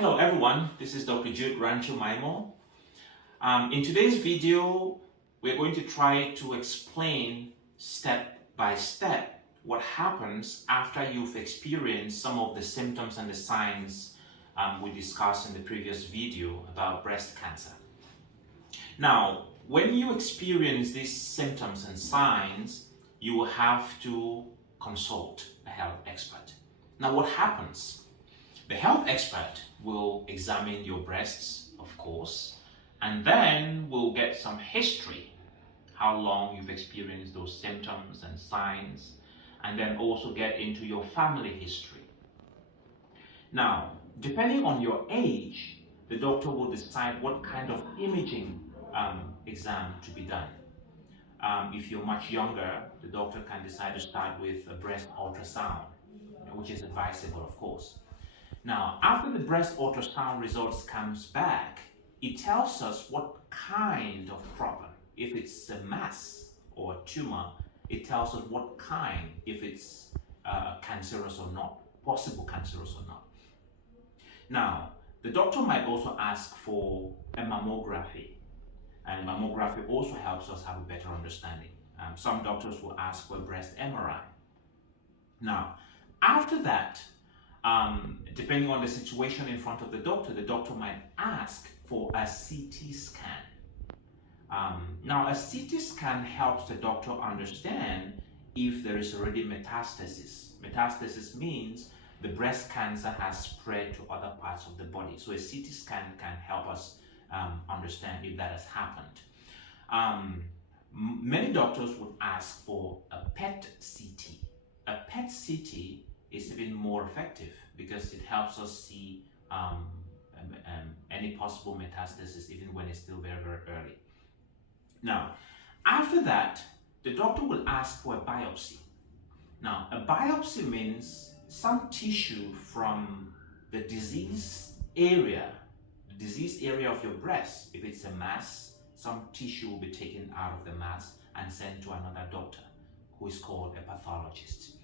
Hello everyone, this is Dr. Jude Rancho Maimo. In today's video, we're going to try to explain step by step what happens after you've experienced some of the symptoms and the signs we discussed in the previous video about breast cancer. Now, when you experience these symptoms and signs, you will have to consult a health expert. Now, what happens? The health expert will examine your breasts, of course, and then we'll get some history, how long you've experienced those symptoms and signs, and then also get into your family history. Now, depending on your age, the doctor will decide what kind of imaging exam to be done. If you're much younger, the doctor can decide to start with a breast ultrasound, which is advisable, of course. Now, after the breast ultrasound results comes back, it tells us what kind of problem. If it's a mass or a tumor, it tells us what kind, if it's cancerous or not, possible cancerous or not. Now, the doctor might also ask for a mammography, and mammography also helps us have a better understanding. Some doctors will ask for a breast MRI. Now, after that, depending on the situation in front of the doctor might ask for a CT scan. Now, a CT scan helps the doctor understand if there is already metastasis. Metastasis means the breast cancer has spread to other parts of the body. So a CT scan can help us understand if that has happened. Many doctors would ask for a PET CT. A PET CT is even more effective because it helps us see any possible metastasis even when it's still very, very early. Now, after that, the doctor will ask for a biopsy. Now, a biopsy means some tissue from the disease area of your breast. If it's a mass, some tissue will be taken out of the mass and sent to another doctor who is called a pathologist.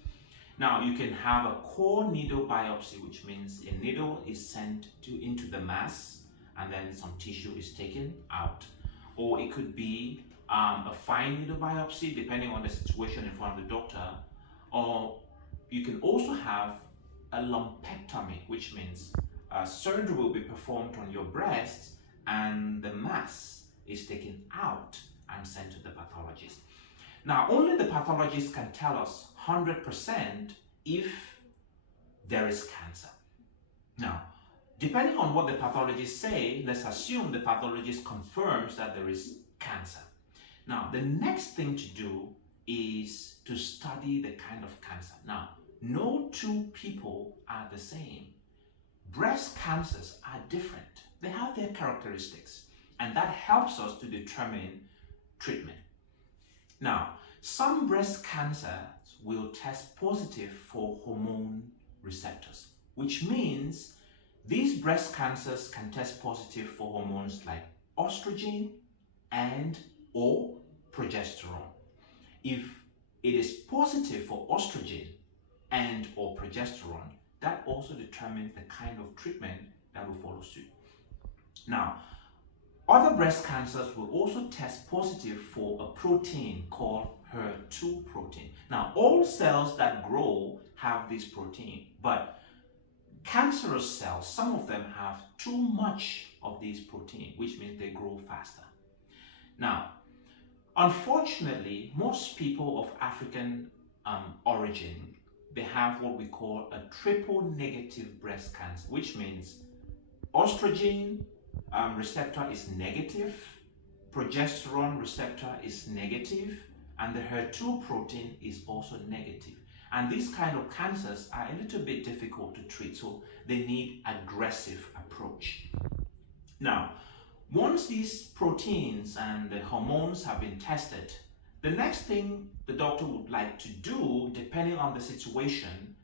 Now, you can have a core needle biopsy, which means a needle is sent into the mass and then some tissue is taken out. Or it could be a fine needle biopsy, depending on the situation in front of the doctor. Or you can also have a lumpectomy, which means surgery will be performed on your breast and the mass is taken out and sent to the pathologist. Now, only the pathologist can tell us 100% if there is cancer. Now, depending on what the pathologists say, let's assume the pathologist confirms that there is cancer. Now, the next thing to do is to study the kind of cancer. Now, no two people are the same. Breast cancers are different. They have their characteristics, and that helps us to determine treatment. Now, some breast cancers will test positive for hormone receptors, which means these breast cancers can test positive for hormones like estrogen and or progesterone. If it is positive for estrogen and or progesterone, that also determines the kind of treatment that will follow suit. Now, other breast cancers will also test positive for a protein called HER2 protein. Now, all cells that grow have this protein, but cancerous cells, some of them have too much of this protein, which means they grow faster. Now, unfortunately, most people of African origin, they have what we call a triple negative breast cancer, which means estrogen receptor is negative, progesterone receptor is negative, and the HER2 protein is also negative. And these kind of cancers are a little bit difficult to treat, so they need aggressive approach. Now, once these proteins and the hormones have been tested, the next thing the doctor would like to do, depending on the situation,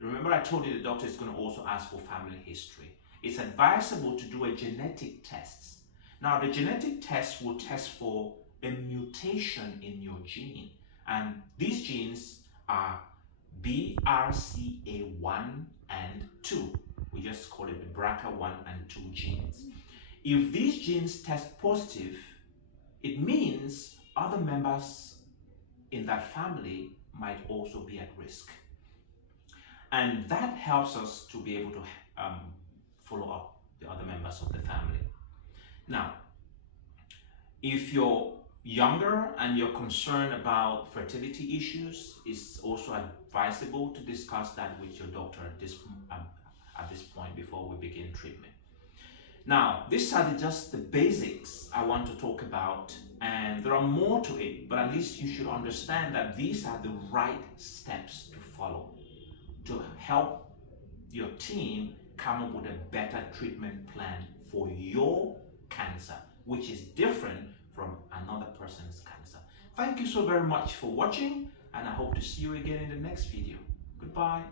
remember I told you the doctor is going to also ask for family history. It's advisable to do a genetic test. Now, the genetic test will test for a mutation in your gene, and these genes are BRCA1 and 2. We just call it the BRCA1 and 2 genes. If these genes test positive, it means other members in that family might also be at risk. And that helps us to be able to follow up the other members of the family. Now, if you're younger and you're concerned about fertility issues, it's also advisable to discuss that with your doctor at this point before we begin treatment. Now, these are just the basics I want to talk about, and there are more to it, but at least you should understand that these are the right steps to follow to help your team come up with a better treatment plan for your cancer, which is different from another person's cancer. Thank you so very much for watching, and I hope to see you again in the next video. Goodbye.